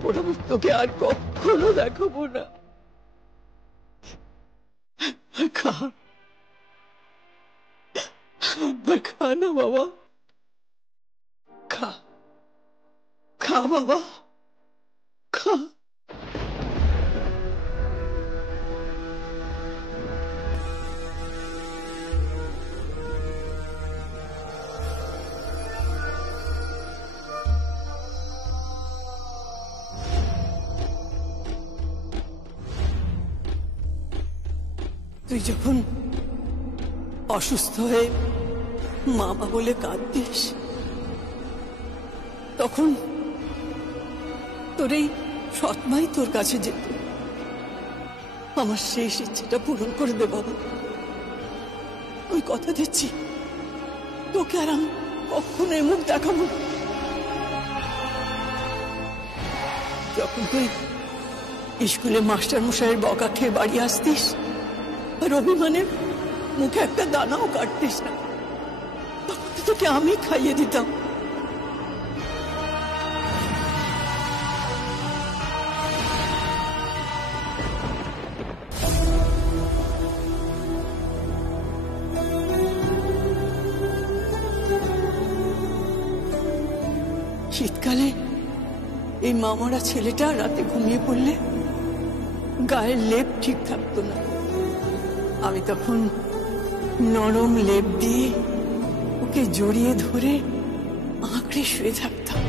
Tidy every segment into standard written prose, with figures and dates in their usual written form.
পোড়া মুখ তোকে আর কখনো দেখাবো না। খা, খা না বাবা, খা, খা বাবা, খা। তুই যখন অসুস্থ হয়ে মামা বলে কাঁদতিস, তখন তোর এই সৎমাই তোর কাছে যেত। আমার শেষ ইচ্ছেটা পূরণ করে দে বাবা, ওই কথা দিচ্ছি তোকে আর আমি কখনো মুখ দেখাবো। যখন তুই স্কুলে মাস্টার মশাইয়ের বকা খেয়ে বাড়ি আসতিস আর অভিমানের মুখে একটা দানাও কাটতিস না, তখন তো তোকে আমি খাইয়ে দিতাম। শীতকালে এই মামারা ছেলেটা রাতে ঘুমিয়ে পড়লে গায়ের লেপ ঠিক থাকতো না, আমি তখন নরম লেপ দিয়ে ওকে জড়িয়ে ধরে আঁকড়ে শুয়ে থাকতাম।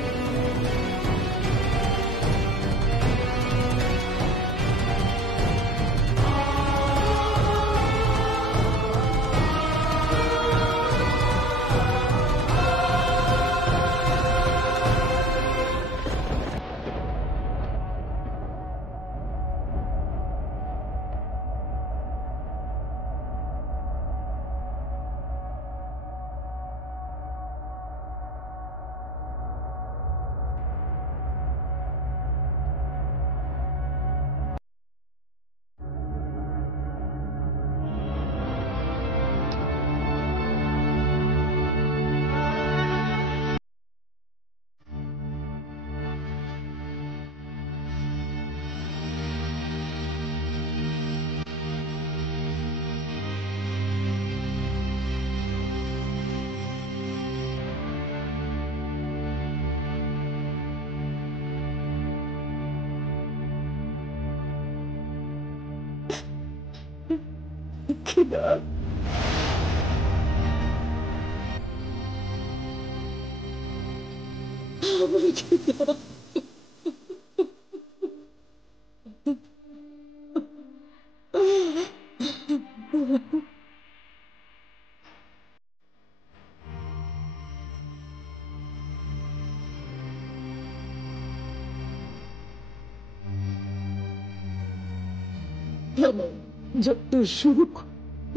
যত সুখ,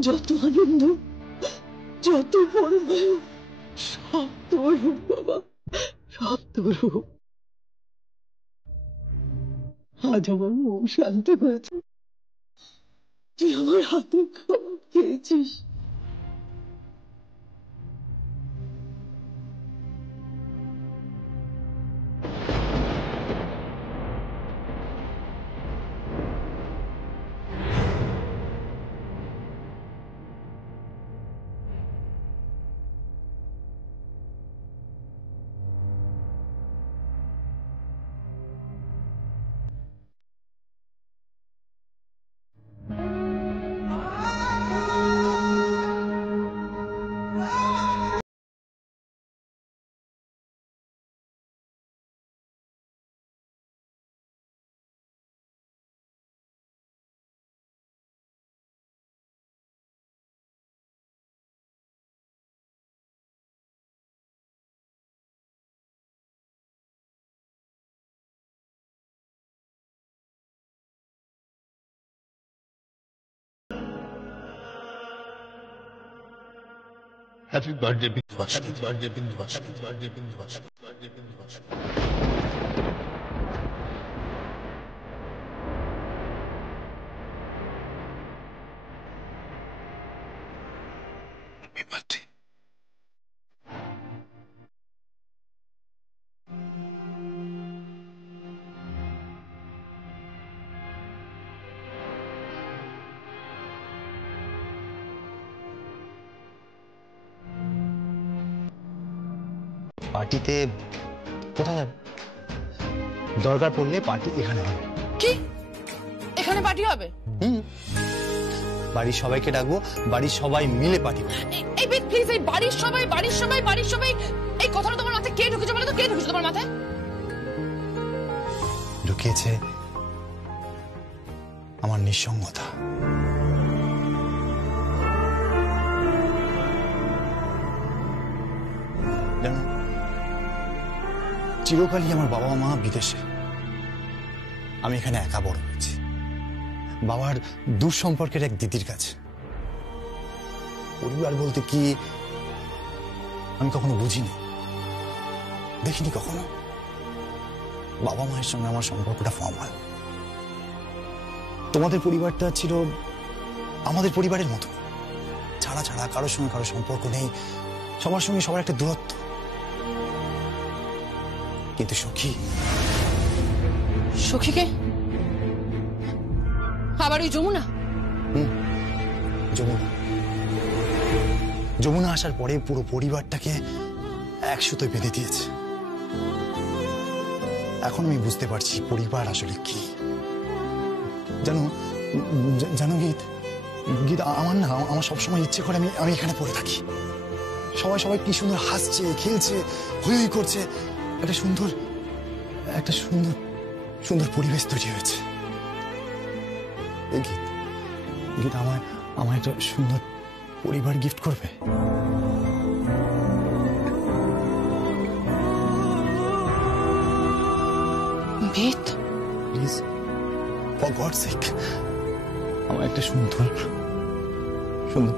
যত আনন্দ, যত পরিমাণ, সব তোর রূপ বাবা, সব তোর রূপ। আজ আমার মন শান্ত হয়েছে, তুই আমার হাতে খাবার খেয়েছিস। Happy birthday, Bindwasha. Happy birthday, Bindwasha. Happy birthday, Bindwasha. Happy birthday, Bindwasha. Happy birthday. পার্টিতে কোথায় যাবে? দরকার পড়লে পার্টি এখানে হবে। কি এখানে পার্টি হবে? বাড়ির সবাইকে ডাকবো, বাড়ির সবাই মিলে পার্টি হবে। এই প্লিজ, এই বাড়ির সবাই এই কথাটা তোমার মাথায় কে ঢুকেছে বলো তো? কে ঢুকেছে তোমার মাথায়? ঢুকিয়েছে আমার নিঃসঙ্গতা। জানো, চিরকালই আমার বাবা মা বিদেশে, আমি এখানে একা বড় হয়েছি বাবার দূর সম্পর্কের এক দিদির কাছে। পরিবার বলতে কি আমি কখনো বুঝিনি, দেখিনি কখনো। বাবা মায়ের সঙ্গে আমার সম্পর্কটা ফর্মাল। তোমাদের পরিবারটা ছিল আমাদের পরিবারের মতো, ছাড়া ছাড়া, কারোর সঙ্গে কারো সম্পর্ক নেই, সবার সঙ্গে সবার একটা দূরত্ব। কিন্তু সখীকে আবার ওই যমুনা? যমুনা আসার পরে পুরো পরিবারটাকে এক সুতোয় বেঁধে দিয়েছে। এখন আমি বুঝতে পারছি পরিবার আসলে কি। জানো গীত, আমার সবসময় ইচ্ছে করে আমি এখানে পড়ে থাকি। সবাই কি সুন্দর হাসছে, খেলছে, হই হই করছে, একটা সুন্দর পরিবেশ তৈরি হয়েছে। গীত আমার একটা সুন্দর পরিবার গিফট করবে। প্লিজ ফর গডস সেক আমার একটা সুন্দর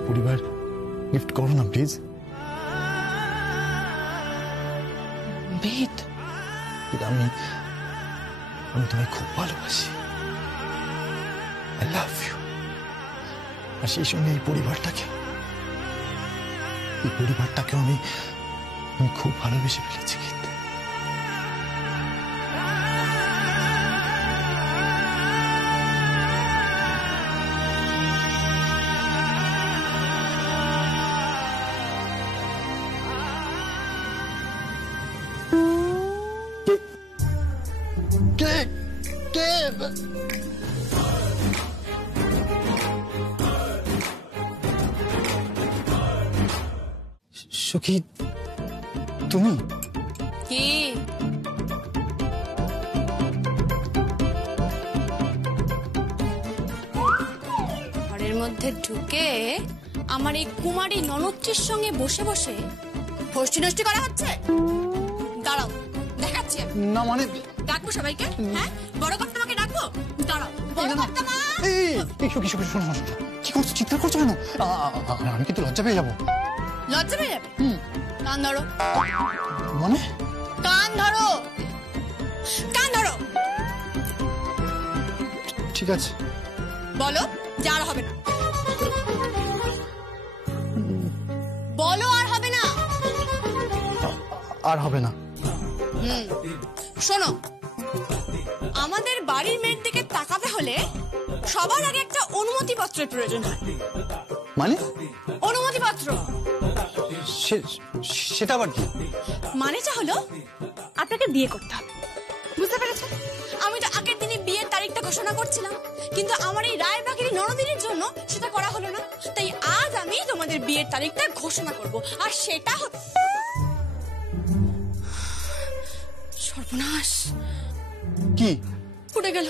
পরিবার গিফট করো না প্লিজ। আমি তোমায় খুব ভালোবাসি। I love you. আর সেই সঙ্গে এই পরিবারটাকেও আমি খুব ভালোবেসে ফেলেছি। সখী, তুমি কি? ঘরের মধ্যে ঢুকে আমার এই কুমারী ননদটির সঙ্গে বসে বসে ফষ্টি নষ্টি করা হচ্ছে? দাঁড়াও, দেখাচ্ছি। না মানে ডাকবো সবাইকে? হ্যাঁ, বড় কর্তামাকে ডাকবো? দাঁড়াও, বড় কর্তামা। সখী, শোনো, কি করছো? চিৎকার করছো কেন? আমি কিন্তু লজ্জা পেয়ে যাবো। লজ্জা পেয়ে যাবে? কান ধরো। মানে? কান ধরো। ঠিক আছে, বলো যে আর হবে না। বলো আর হবে না। আর হবে না। শোনো, আমাদের বাড়ির মেয়ের দিকে তাকাতে হলে সবার আগে একটা অনুমতি পত্রের প্রয়োজন হয়। মানে? অনুমতি পত্র। সেটা আবার কি? মানেটা হলো আপনাকে বিয়ে করতে হবে। বুঝতে পেরেছেন? আমি তো আগের দিনে বিয়ের তারিখটা ঘোষণা করছিলাম, কিন্তু আমার এই রায় বাকির ননদিনীর জন্য সেটা করা হলো না। তাই আজ আমি তোমাদের বিয়ের তারিখটা ঘোষণা করব, আর সেটা সর্বনাশ। কি? উঠে গেল।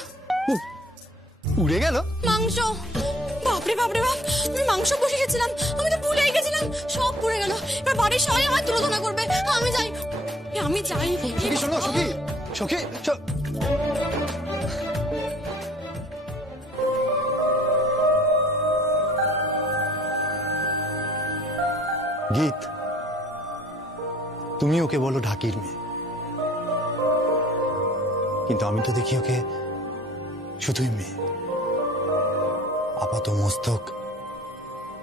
উড়ে গেল মাংস। বাপরে বাপ, আমি মাংস বসে গেছিলাম, আমি তো ভুলেই গেছিলাম, সব পুড়ে গেল। এবার বাড়ির সবাই আমার তুলনা করবে। আমি যাই। শোনো, সখী, গীত, তুমি ওকে বলো ঢাকির মেয়ে, কিন্তু আমি তো দেখি ওকে শুধুই মেয়ে, আপাত মস্তক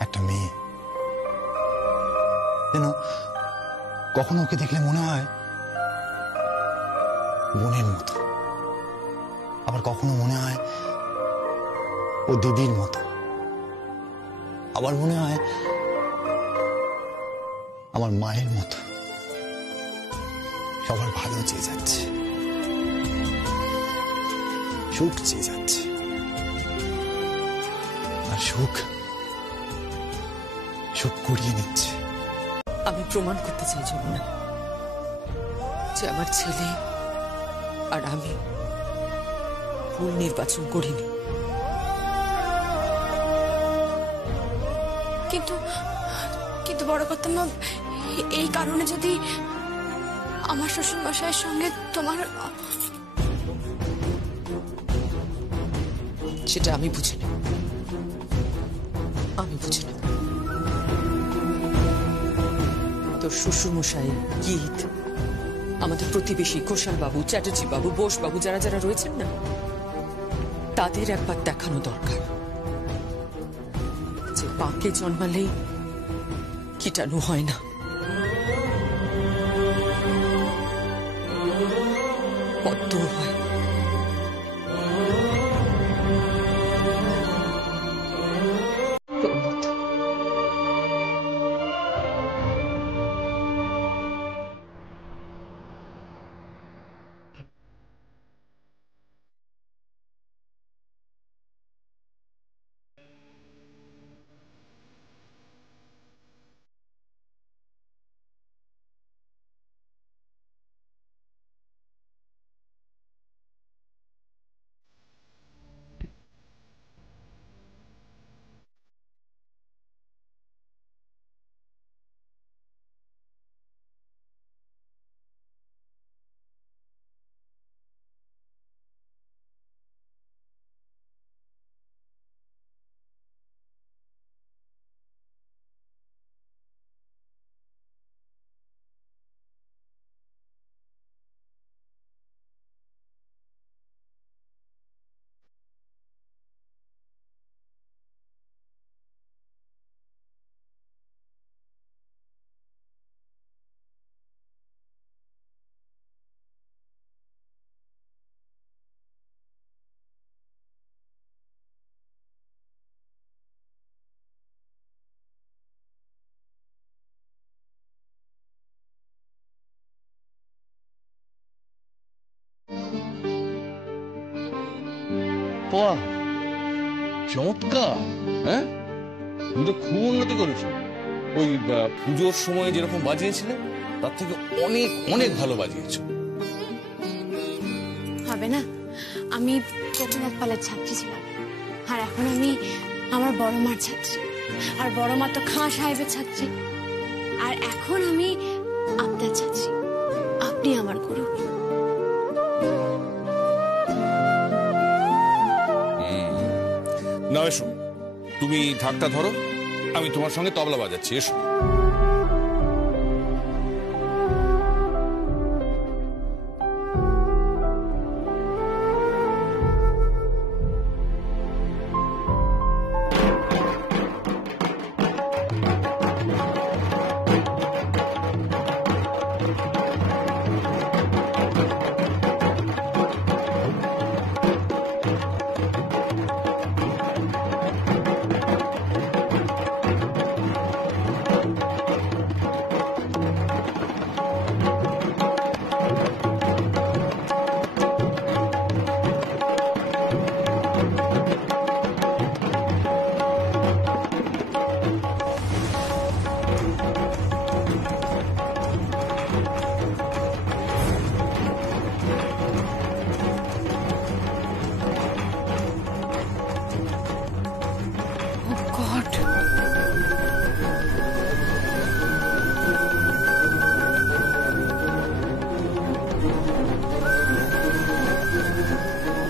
একটা মেয়ে। যেন কখনো ওকে দেখলে মনে হয় বোনের মতো, আবার কখনো মনে হয় ও দিদির মতো, আবার মনে হয় আমার মায়ের মতো। সবার ভালো চেয়ে যাচ্ছে, সুখ চেয়ে যাচ্ছে, আর সুখ কুড়িয়ে নিচ্ছে। আমি প্রমাণ করতে চাই যমুনা যে আমার ছেলে আর আমি ভুল নির্বাচন করিনি। কিন্তু কিন্তু বড় কথা মা, এই কারণে যদি আমার শ্বশুর মশাইয়ের সঙ্গে তোমার, সেটা আমি বুঝি না, আমি বুঝি না। তোর শ্বশুর মশাই, গীত, আমাদের প্রতিবেশী ঘোষাল বাবু, চ্যাটার্জি বাবু, বোস বাবু, যারা যারা রয়েছেন না, তাদের একবার দেখানো দরকার যে পাকে জন্মালেই কীটাণু হয় না, পদ্ম হয়। বাহ, চমৎকার! হ্যাঁ, তুমি তো খুব উন্নতি করেছো। ওই পুজোর সময় যেরকম বাজিয়েছিলে তার থেকে অনেক অনেক ভালো বাজিয়েছো। হবে না, আমি গোপীনাথ পালের ছাত্রী ছিলাম, আর এখন আমি আমার বড় মার ছাত্রী, আর বড় মা তো খাঁ সাহেবের ছাত্রী, আর এখন আমি আপনার ছাত্রী। আপনি আমার গুরু। না, এসো, তুমি ঢাকটা ধরো, আমি তোমার সঙ্গে তবলা বাজাচ্ছি। এসো।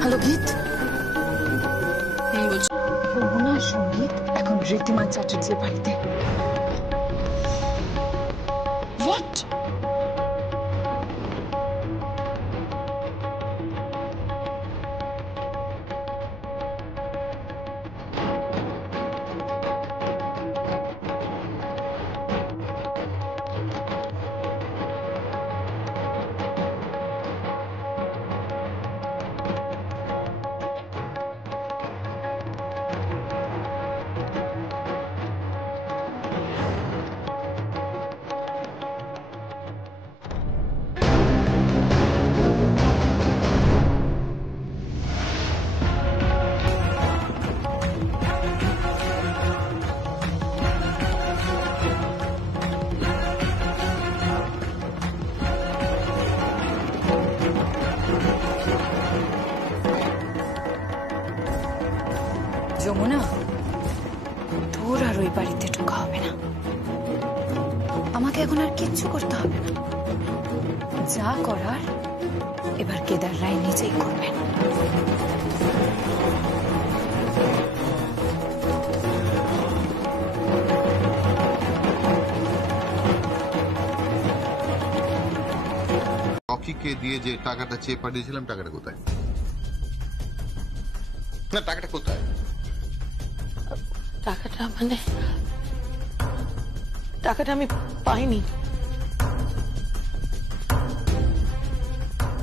হ্যালো গীত, যমুনা সঙ্গীত এখন ঋদ্ধিমা চ্যাটার্জির বাড়িতে। হোয়াট? কিচ্ছু করতে হবে না, যা করার এবার কেদার রায় নিজেই করবেন। রকিকে দিয়ে যে টাকাটা চেয়ে পাঠিয়েছিলাম, টাকাটা কোথায়? না, টাকাটা কোথায়? টাকাটা আমি পাইনি।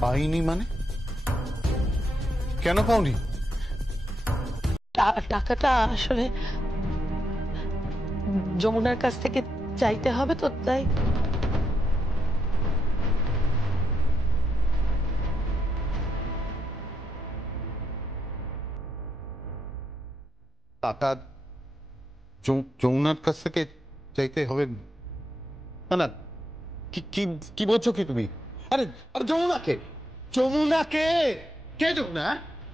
পাইনি মানে? কেন পাওনি? টাকাটা আসলে যমুনার কাছ থেকে চাইতে হবে তো, তাই। টাকা যমুনার কাছ থেকে চাইতে হবে? না না, কি বলছো কি তুমি? আরে আরে যমুনাকে যমুনাকে কে যমুনা?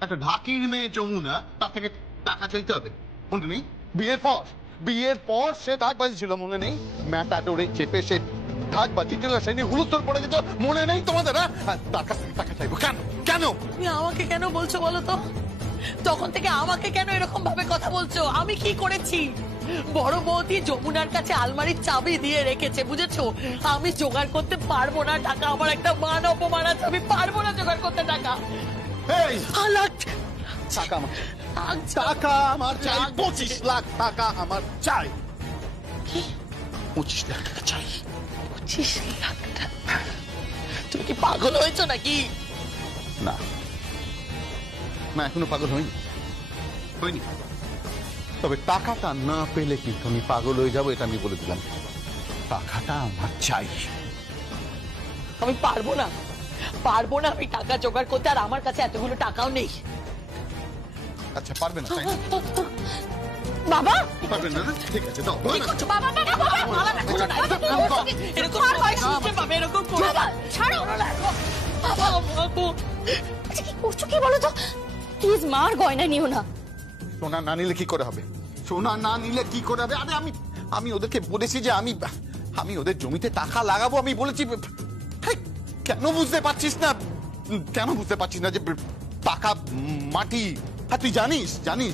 একটা ঢাকির মেয়ে যমুনা, তার থেকে টাকা চাইতে হবে? মনে নেই? বিয়ের পর সে ঢাক বাজিয়েছিল, মনে নেই? ম্যাটাডোরে চেপে সে ঢাক বাজিয়েছিল, সে নিয়ে হুলস্থুল পড়ে যেত, মনে নেই তোমাদের? তার কাছ থেকে টাকা চাইবো কেন? কেন তুমি আমাকে কেন বলছো বলো তো? তখন থেকে আমাকে কেন এরকম ভাবে কথা বলছো? আমি কি করেছি? বড় বৌদি যমুনার কাছে আলমারির চাবি দিয়ে রেখেছে, বুঝেছো? আমি জোগাড় করতে পারবো না টাকা, আমার একটা মান অপমান আছে, আমি পারবো না জোগাড় করতে টাকা। টাকা আমার চাই, 25 লাখ টাকা আমার চাই। 25 লাখ টাকা চাই। 25 লাখ টাকা? তুমি কি পাগল হয়েছো নাকি? না না, এখনো পাগল হয়নি। তবে টাকাটা না পেলে কিন্তু আমি পাগল হয়ে যাবো, এটা আমি বলে দিলাম। টাকাটা আমার চাই। আমি পারবো না আমি টাকা জোগাড় করতে, আর আমার কাছে এতগুলো টাকাও নেই। আচ্ছা, পারবে না তাই না? বাবা পারবে না? ঠিক আছে, দাও। বাবা এরকম হয় শুনতে পাবে, এরকম করো না। ছাড়ো। আচ্ছা, কি করছো কি বলো তো? প্লিজ মার গয়না নিও না। সোনা না নিলে কি করে হবে? আরে আমি ওদেরকে বলেছি যে আমি ওদের জমিতে টাকা লাগাবো, আমি বলেছি। কেন বুঝতে পারছিস না? যে টাকা মাটি। হ্যাঁ, তুই জানিস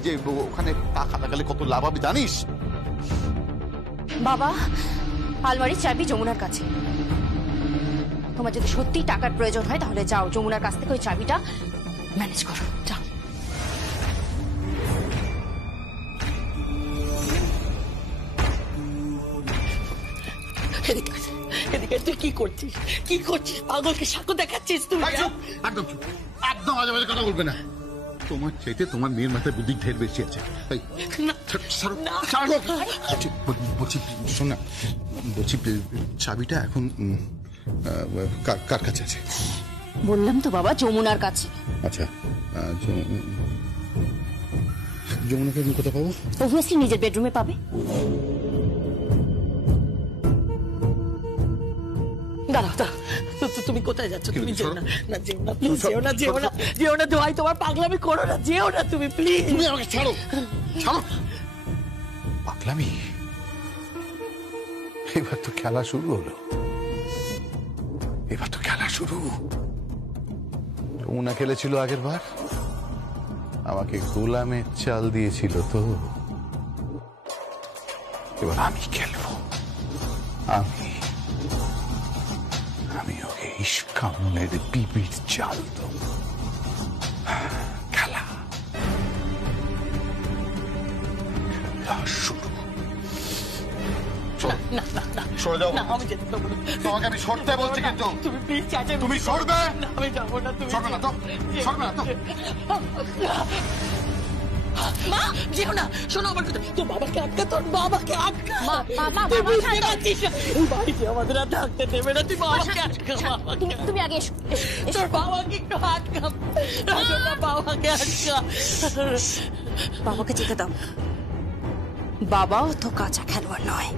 যে ওখানে টাকা লাগালে কত লাভ হবে, জানিস? বাবা, আলমারির চাবি যমুনার কাছে। তোমার যদি সত্যি টাকার প্রয়োজন হয় তাহলে যাও, যমুনার কাছ থেকে ওই চাবিটা ম্যানেজ করো, যাও। এদিকে তুই কি করছিস? পাগলকে সাক্ষ্য দেখাচ্ছিস তুই? একদম আজে বাজে কথা বলবে না। তোমার চাইতে তোমার মেয়ের মাথায় বুদ্ধি ঢের বেশি আছে। বলছি, শোন না, বলছি চাবিটা এখন কার কাছে আছে? বললাম তো বাবা, যমুনার কাছে। আচ্ছা, যমুনাকে আমি কোথায় পাবো? অবভিয়াসলি নিজের বেডরুমে পাবে। দাঁড়াও, তুমি কোথায় যাচ্ছ? তুমি যেও না, প্লিজ যেও না, দোহাই তোমার, পাগলামি করো না, যেও না তুমি, প্লিজ। তুমি আমাকে ছাড়ো। পাগলামি? এবার তো খেলা শুরু হলো। যমুনা খেলেছিল আগের বার, আমাকে গোলামের চাল দিয়েছিল তো। এবার আমি খেলবো। আমি ওকে ইস্কামনের বিবির চাল দেবো। খেলা শুরু। সরে যাও। আমি যেতে পারবো না। তোমাকে আমি সরতে বলছি কিন্তু। তুমি প্লিজ চাচা, তুমি সরবে? আমি যাবো না। তুমি সরবে না তো? মা, যেও না। শোনো আমার কথা, তোর বাবাকে আটকা। এই বাড়িতে আমাদের আর থাকতে দেবে না। তুই বাবাকে আটকা। তুমি আগে এসো। তোর বাবাকে একটু আটকা। বাবাকে আটকা। বাবাকে যেতে দাও। বাবাও তো কাঁচা খেলোয়াড় নয়।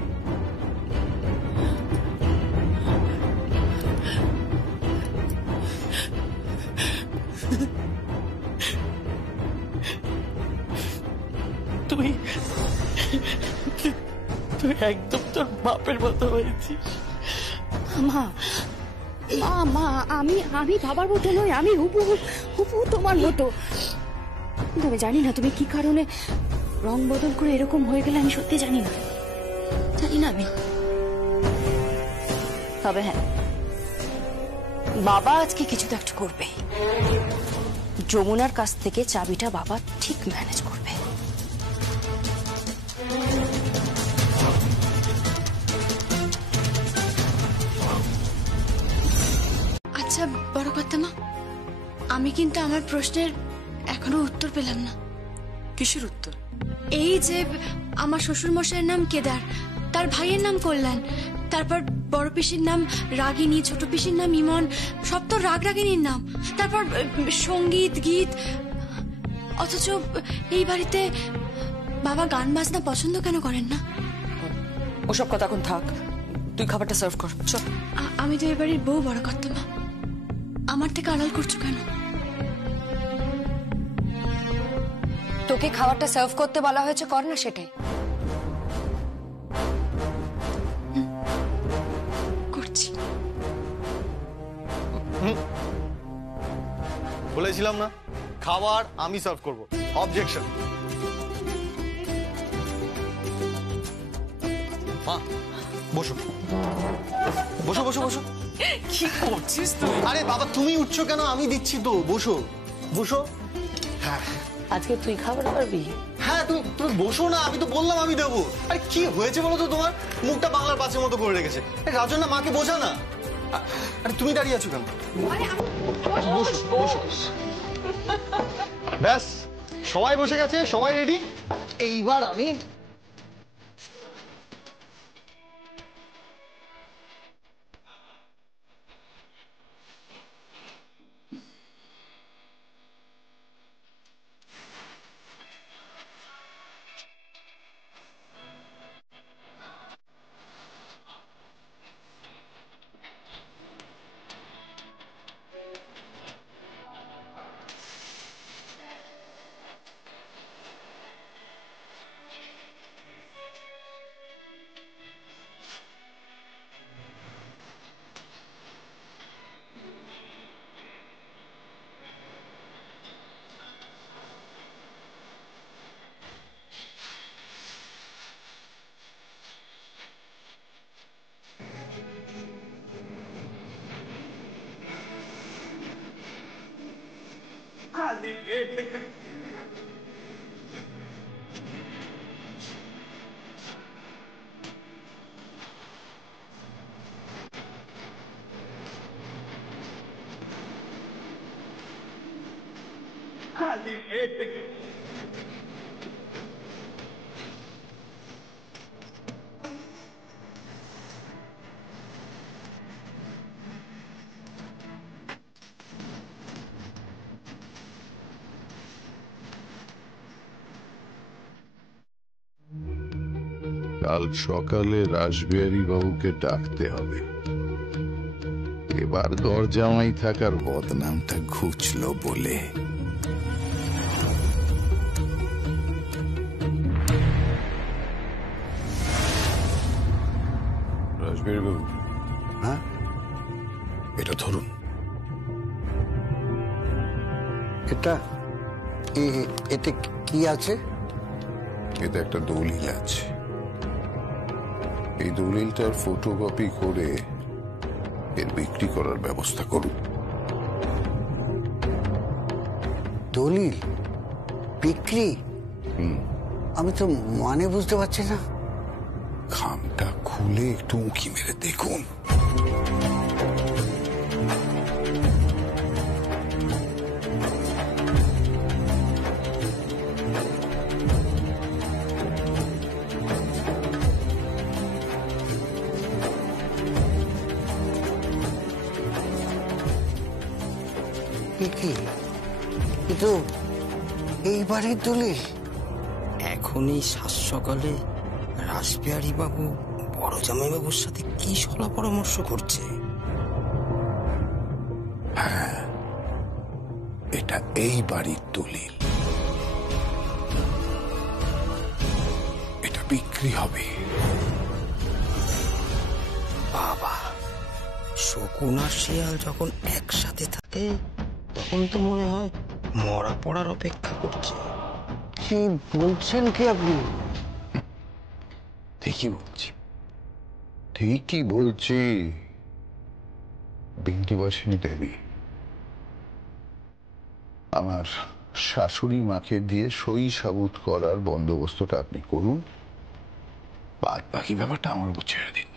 তুই একদম তোর বাপের মতো হয়েছিস। মা মা মা আমি আমি বাবার মতো নই, আমি হুবহু তোমার মতো। কিন্তু আমি জানি না তুমি কি কারণে রং বদল করে এরকম হয়ে গেলে, আমি সত্যি জানি না আমি। তবে হ্যাঁ, বাবা আজকে কিছু তো একটা করবে। যমুনার কাছ থেকে চাবিটা বাবা ঠিক ম্যানেজ করবে। আচ্ছা বড় কর্তামা, আমি কিন্তু আমার প্রশ্নের এখনো উত্তর পেলাম না। কিসের উত্তর? এই যে আমার শ্বশুর মশাইয়ের নাম কেদার, তার ভাইয়ের নাম কল্যাণ, তারপর বড় পিসির নাম রাগিনী, ছোট পিসির নাম ইমন, সব তো রাগিনীর নাম। তারপর সঙ্গীত গীত, অথচ এই বাড়িতে বাবা গান বাজনা পছন্দ কেন করেন না? ওসব কথা এখন থাক, তুই খাবারটা সার্ভ কর। চল। আমি তো এই বাড়ির বউ বড় কর্তামা, আমার থেকে আড়াল করছো কেন? তোকে খাবারটা সার্ভ করতে বলা হয়েছে, কর না সেটাই। করছি। বলেছিলাম না, খাবার আমি সার্ভ করব। অবজেকশন। মা বসো বসো বসো বসো। কি করছিস তুই? আরে বাবা তুমি উঠছো কেন? আমি দিচ্ছি তো, বসো বসো। হ্যাঁ আজকে তুই খাবার পারবি? হ্যাঁ তুমি বসো না, আমি তো বললাম আমি দেবো। আরে কি হয়েছে বলো তো, তোমার মুখটা বাংলার পাঁচের মতো করে রেখেছে। রাজন না, মাকে বোঝা না। আরে তুমি দাঁড়িয়ে আছো কেন? বসো বসো। ব্যাস সবাই বসে গেছে, সবাই রেডি। এইবার আমি কাল সকালে রাসবিহারী বাবুকে ডাকতে হবে। এবার দরজামাই থাকার বদনামটা ঘুচলো বলে। রাসবিহারী বাবু, হ্যাঁ এটা ধরুন। এতে কি আছে? এতে একটা দলিল আছে। এই দলিলটার ফটোকপি করে এর বিক্রি করার ব্যবস্থা করুন। দলিল বিক্রি? আমি তো মানে বুঝতে পারছি না। খামটা খুলে একটু উঁকি মেরে দেখুন। কিন্তু এই বাড়ির দলিল? এখন এই সাত সকালে রাসবিহারী বাবু বড় জামাই বাবুর সাথে কি সলা পরামর্শ করছে? হ্যাঁ, এটা এই বাড়ির দলিল। এটা বিক্রি হবে। বাবা, শকুন আর শিয়াল যখন একসাথে থাকে তখন তো মনে হয় মরা পড়ার অপেক্ষা করছে। কি বলছেন কি আপনি? ঠিকই বলছি, ঠিকই বলছি। বিন্দিবাসিনী দেবী, আমার শাশুড়ি মাকে দিয়ে সই সাবুত করার বন্দোবস্তটা আপনি করুন, বাদ বাকি ব্যাপারটা আমার উপর ছেড়ে দিন।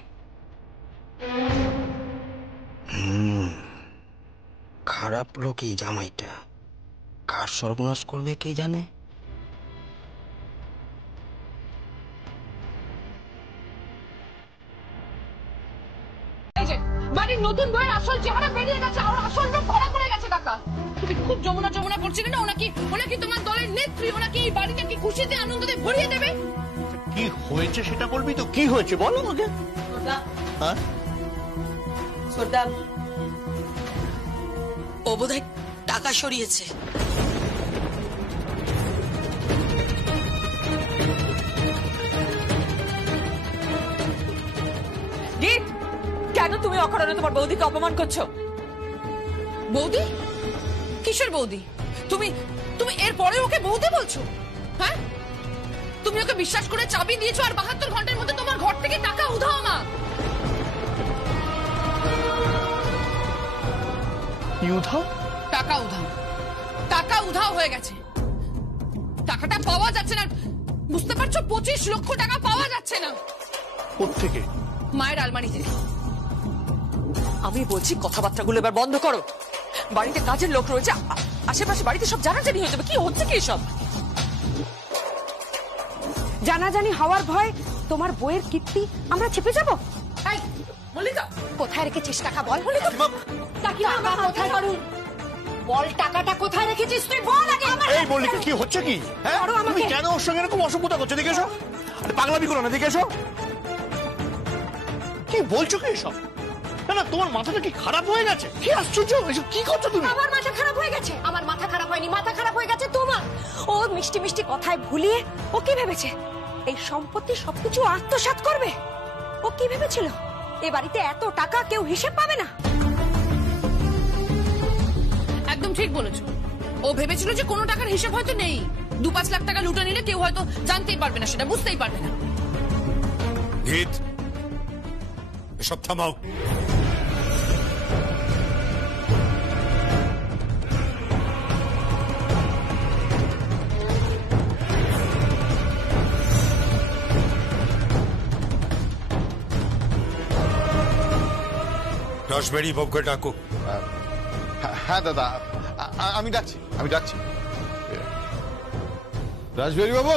খারাপ লোক এই জামাইটা, কার সর্বনাশ করবে কে জানে। বাড়ির নতুন বইয়ের আসল চেহারা বেরিয়ে গেছে, আর আসল রূপ ধরা পড়ে গেছে কাকা। তুমি খুব যমুনা যমুনা করছিলে না, ওনাকে তোমার দলের নেত্রী, ওনাকে এই বাড়িটাকে খুশিতে আনন্দতে ভরিয়ে দেবে। কি হয়েছে সেটা বলবি তো? কি হয়েছে বলো আমাকে। হ্যাঁ, ও বোধহয় টাকা সরিয়েছে। গীত, কেন তুমি অকারণে তোমার বৌদিকে অপমান করছো? বৌদি? কিসের বৌদি? তুমি এর পরে ওকে বৌদি বলছো? হ্যাঁ, তুমি ওকে বিশ্বাস করে চাবি দিয়েছো, আর 72 ঘন্টার মধ্যে তোমার ঘর থেকে টাকা উধাও না। টাকা উধাও হয়ে গেছে। টাকাটা পাওয়া যাচ্ছে না, বুঝতে পারছো? 25 লক্ষ টাকা পাওয়া যাচ্ছে না। কোত্থেকে? মায়ের আলমারি থেকে। আমি বলছি কথাবার্তাগুলো এবার বন্ধ করো। বাড়িতে কাজের লোক রয়েছে, আশেপাশে বাড়িতে সব জানাজানি হয়ে যাবে। কি হচ্ছে কি সব? জানাজানি হওয়ার ভয় তোমার বইয়ের কীর্তি আমরা চেপে যাবো? এই মল্লিকা, কোথায় রেখেছিস টাকা বল? টাকা কোথায়? বল, টাকাটা কোথায় রেখেছিস তুই বল আগে। এই মল্লিকা, কি হচ্ছে কি? হ্যাঁ, তুমি কেন ওর সঙ্গে এরকম অসভ্যতা করছো? দেখে এসো, আরে পাগলামি করো না, দেখে এসো। কি বলছো কি এসব? না না, তোমার মাথাটা কি খারাপ হয়ে গেছে? কি আশ্চর্য, এসব কি করছো তুমি? আমার মাথা খারাপ হয়ে গেছে? আমার মাথা খারাপ হয়নি, মাথা খারাপ হয়ে গেছে তোমার। ও মিষ্টি মিষ্টি কথায় ভুলিয়ে ও কি ভেবেছে এই সম্পত্তি সবকিছু আত্মসাৎ করবে? ও কি ভেবেছিল এ বাড়িতে এত টাকা কেউ হিসেব পাবে না? একদম ঠিক বলেছো। ও ভেবেছিল যে কোনো টাকার হিসাব হয়তো নেই, 2-5 লাখ টাকা লুটে নিলে কেউ হয়তো জানতেই পারবে না, সেটা বুঝতেই পারবে না। গীত, এসব থামাও। রাসবেরি বাবুকে ডাকো। হ্যাঁ দাদা, আমি ডাকছি। রাসবিহারী বাবু,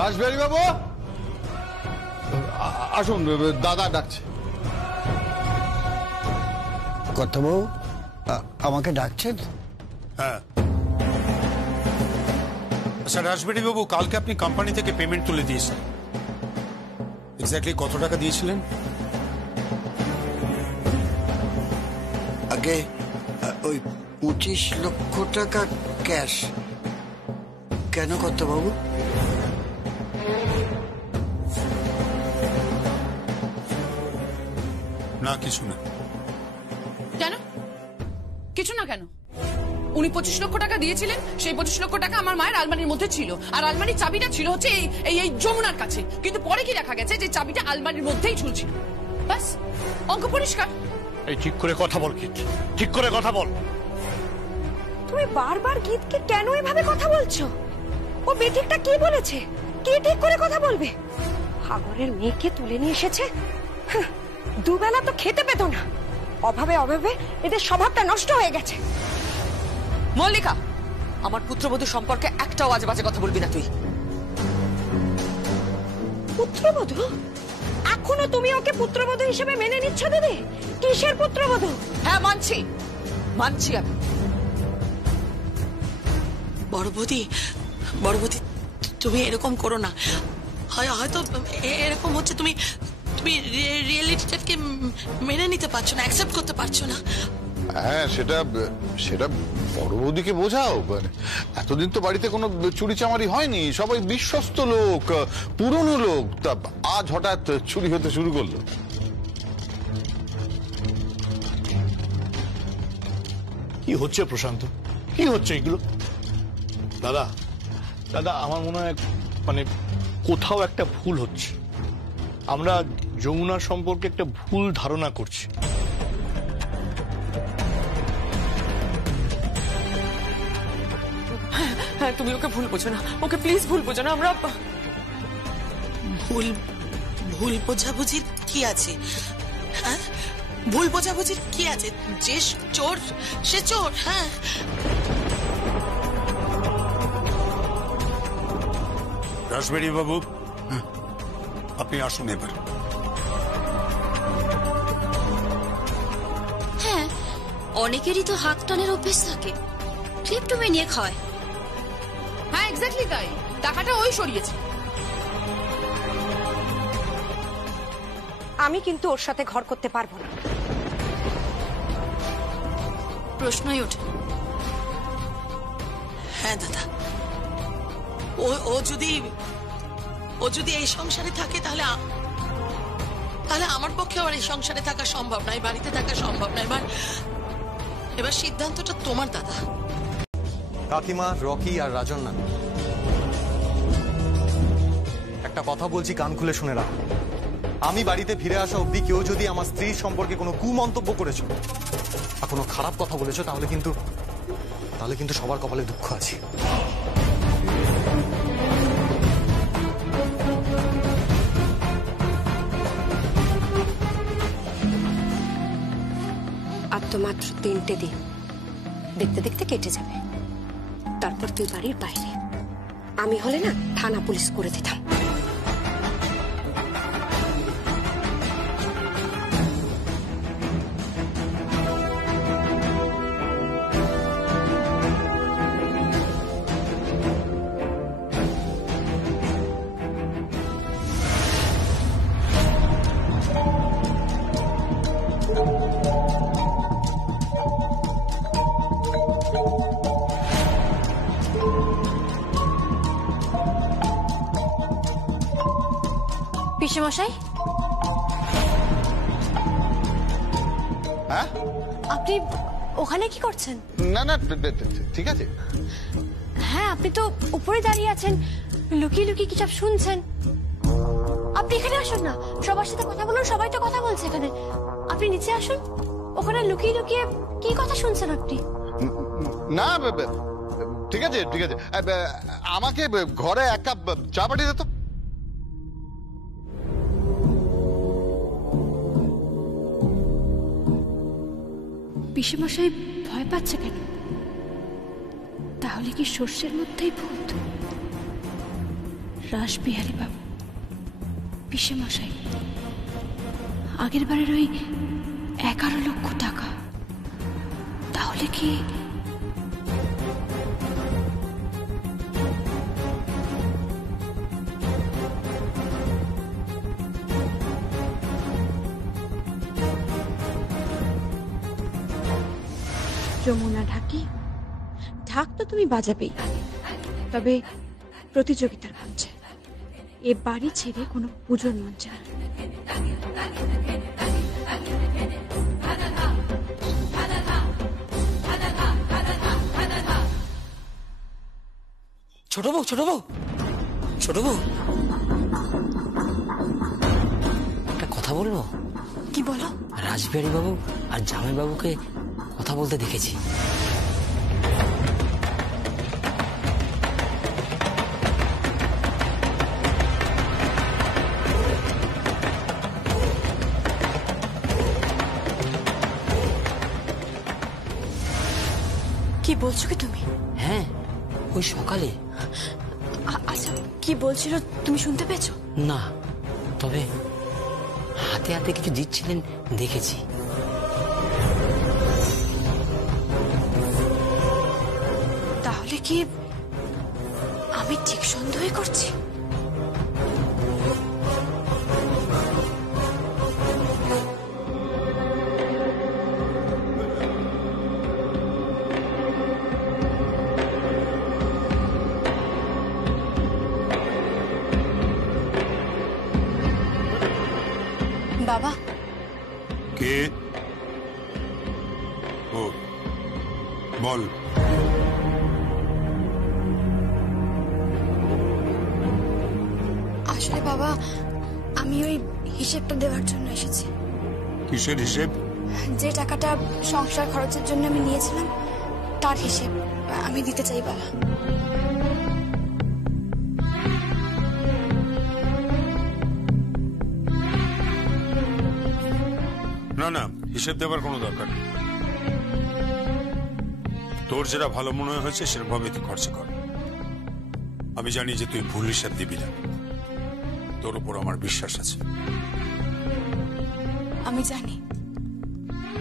রাসবিহারী বাবু আসুন, দাদা ডাকছে। কর্তাবাবু, আমাকে ডাকছেন? হ্যাঁ। আচ্ছা রাসবেরি বাবু, কালকে আপনি কোম্পানি থেকে পেমেন্ট তুলে দিয়েছেন, এক্স্যাক্টলি কত টাকা দিয়েছিলেন? আগে ওই 25 লক্ষ টাকা ক্যাশ। কেন কর্তাবাবু? না, কিছু না। কেন? কিছু না কেন? উনি 25 লক্ষ টাকা দিয়েছিলেন, সেই 25 লক্ষ টাকা আমার মায়ের আলমারির মধ্যে ছিল, আর আলমারির চাবিটা ছিল হচ্ছে এই যমুনার কাছে। কিন্তু পরে কি দেখা গেছে যে চাবিটা আলমারির মধ্যেই ঝুলছিল। বাস, অঙ্ক পরিষ্কার। এই ঠিক করে কথা বল গীত, ঠিক করে কথা বল। তুমি বারবার গীতকে কেন এভাবে কথা বলছো? ও বেঠিকটা কি বলেছে? কি ঠিক করে কথা বলবে? হাগরের মেয়েকে তুলে নিয়ে এসেছে, দুবেলা তো খেতে পেত না। অভাবে অভাবে এদের স্বভাবটা নষ্ট হয়ে গেছে। মল্লিকা, আমার পুত্রবধূ সম্পর্কে একটাও আজে বাজে কথা বলবি না তুই। পুত্রবধূ? এখনো তুমি ওকে পুত্রবধূ হিসেবে মেনে নিচ্ছ দিদি? কিসের পুত্রবধূ? হ্যাঁ, মানছি আমি। বড় বৌদি, তুমি এরকম করো না। হয়তো এরকম হচ্ছে, তুমি রিয়েলিটিটাকে মেনে নিতে পারছো না, অ্যাকসেপ্ট করতে পারছো না। হ্যাঁ, সেটা বড় বৌদিকে বোঝাও। এতদিন তো বাড়িতে কোনো চুরি চামারি হয়নি, সবাই বিশ্বস্ত লোক, পুরনো লোক, তা আজ হঠাৎ চুরি হতে শুরু করলো। কি হচ্ছে প্রশান্ত, কি হচ্ছে এগুলো? দাদা দাদা আমার মনে হয় মানে কোথাও একটা ভুল হচ্ছে। আমরা যমুনা সম্পর্কে একটা ভুল ধারণা করছি। হ্যাঁ, তুমি ওকে ভুল বোঝো না, ওকে প্লিজ ভুল বোঝো না। আমরা ভুল ভুল বোঝাবুঝির কি আছে? হ্যাঁ, ভুল বোঝাবুঝির কি আছে? যে চোর সে চোর। হ্যাঁ, রাসবিহারী বাবু, আপনি আসুন এবার। হ্যাঁ, অনেকেরই তো হাত টানের অভ্যেস থাকে, ক্লিপটুমে নিয়ে খায়। হ্যাঁ, এক্স্যাক্টলি তাই। টাকাটা ওই সরিয়েছে। আমি কিন্তু ওর সাথে ঘর করতে পারবো না, প্রশ্নই ওঠে। হ্যাঁ দাদা, ও যদি এই সংসারে থাকে তাহলে আমার পক্ষে আর এই সংসারে থাকা সম্ভব নয়, বাড়িতে থাকা সম্ভব নয়। এবার সিদ্ধান্তটা তোমার দাদা। কাকিমা, রকি আর রাজন্না, একটা কথা বলছি, কান খুলে শুনে রাখো। আমি বাড়িতে ফিরে আসা অবধি কেউ যদি আমার স্ত্রীর সম্পর্কে কোনো কুমন্তব্য করেছো বা কোনো খারাপ কথা বলেছো তাহলে কিন্তু সবার কপালে দুঃখ আছে। আর তো মাত্র 3টে দিন, দেখতে দেখতে কেটে যাবে। তারপর তুই বাড়ির বাইরে। আমি হলে না থানা পুলিশ করে দিতাম। পিসেমশাই, হ্যাঁ আপনি ওখানে কি করছেন? না না ঠিক আছে। হ্যাঁ, আপনি তো উপরে দাঁড়িয়ে আছেন, লুকিয়ে লুকিয়ে কি সব শুনছেন। আপনি এখানে আসুন না, সবার সাথে কথা বলুন, সবাই তো কথা বলছে এখানে। আপনি নিচে আসুন, ওখানে লুকিয়ে লুকিয়ে কি কথা শুনছেন আপনি? না ঠিক আছে ঠিক আছে, আমাকে ঘরে 1 কাপ চা পাঠিয়ে দে তো। পিসেমশাই ভয় পাচ্ছে কেন? তাহলে কি সর্ষের মধ্যেই ভূত? রাসবিহারী বাবু, পিসেমশাই, আগের বারের ওই 11 লক্ষ টাকা, তাহলে কি? যমুনা ঢাকি, ঢাক তো তুমি বাজাবেই, তবে প্রতিযোগিতার মঞ্চে, এ বাড়ি ছেড়ে কোনো পুজোর মঞ্চে না। ছোট বউ, একটা কথা বলবো? কি বলো? রাসবিহারী বাবু আর জামাই বাবুকে কথা বলতে দেখেছি। কি বলছো কি তুমি? হ্যাঁ, ওই সকালে। আচ্ছা, কি বলছিল তুমি শুনতে পেয়েছো? না, তবে হাতে হাতে কিছু দিচ্ছিলেন দেখেছি। তাহলে কি আমি ঠিক সন্দেহ করছি? বাবা, কে? ও বল। আসলে বাবা, আমি ওই হিসেবটা দেওয়ার জন্য এসেছি। কিসের হিসেব? যে টাকাটা সংসার খরচের জন্য আমি নিয়েছিলাম তার হিসেব আমি দিতে চাই বাবা। না না, হিসেব দেওয়ার কোনো দরকার নেই। তোর যেটা ভালো মনে হয়েছে সেরকমভাবে তুই খরচ কর। আমি জানি যে তুই ভুল হিসাব দিবি না, তোর উপর আমার বিশ্বাস আছে।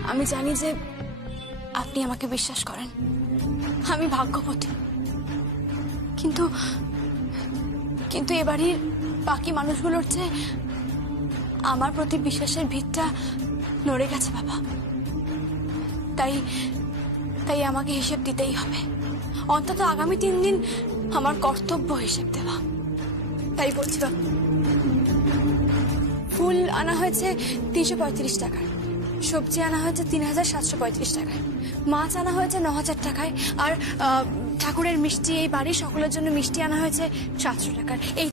আমি জানি যে আপনি আমাকে বিশ্বাস করেন। আমি ভাগ্যবতী, কিন্তু কিন্তু এ বাড়ির বাকি মানুষগুলোর চেয়ে আমার প্রতি বিশ্বাসের ভিতটা নড়ে গেছে বাবা। তাই আমাকে হিসেব দিতেই হবে। অন্তত আগামী 3 দিন আমার কর্তব্য হিসেব দেওয়া। তাই বলছি বাবা, ফুল আনা হয়েছে 335 টাকার, সবজি আনা হয়েছে 3735 টাকায়, মাছ আনা হয়েছে 9000 টাকায়, আর ঠাকুরের মিষ্টি, এই বাড়ির সকলের জন্য মিষ্টি আনা হয়েছে 700 টাকার। এই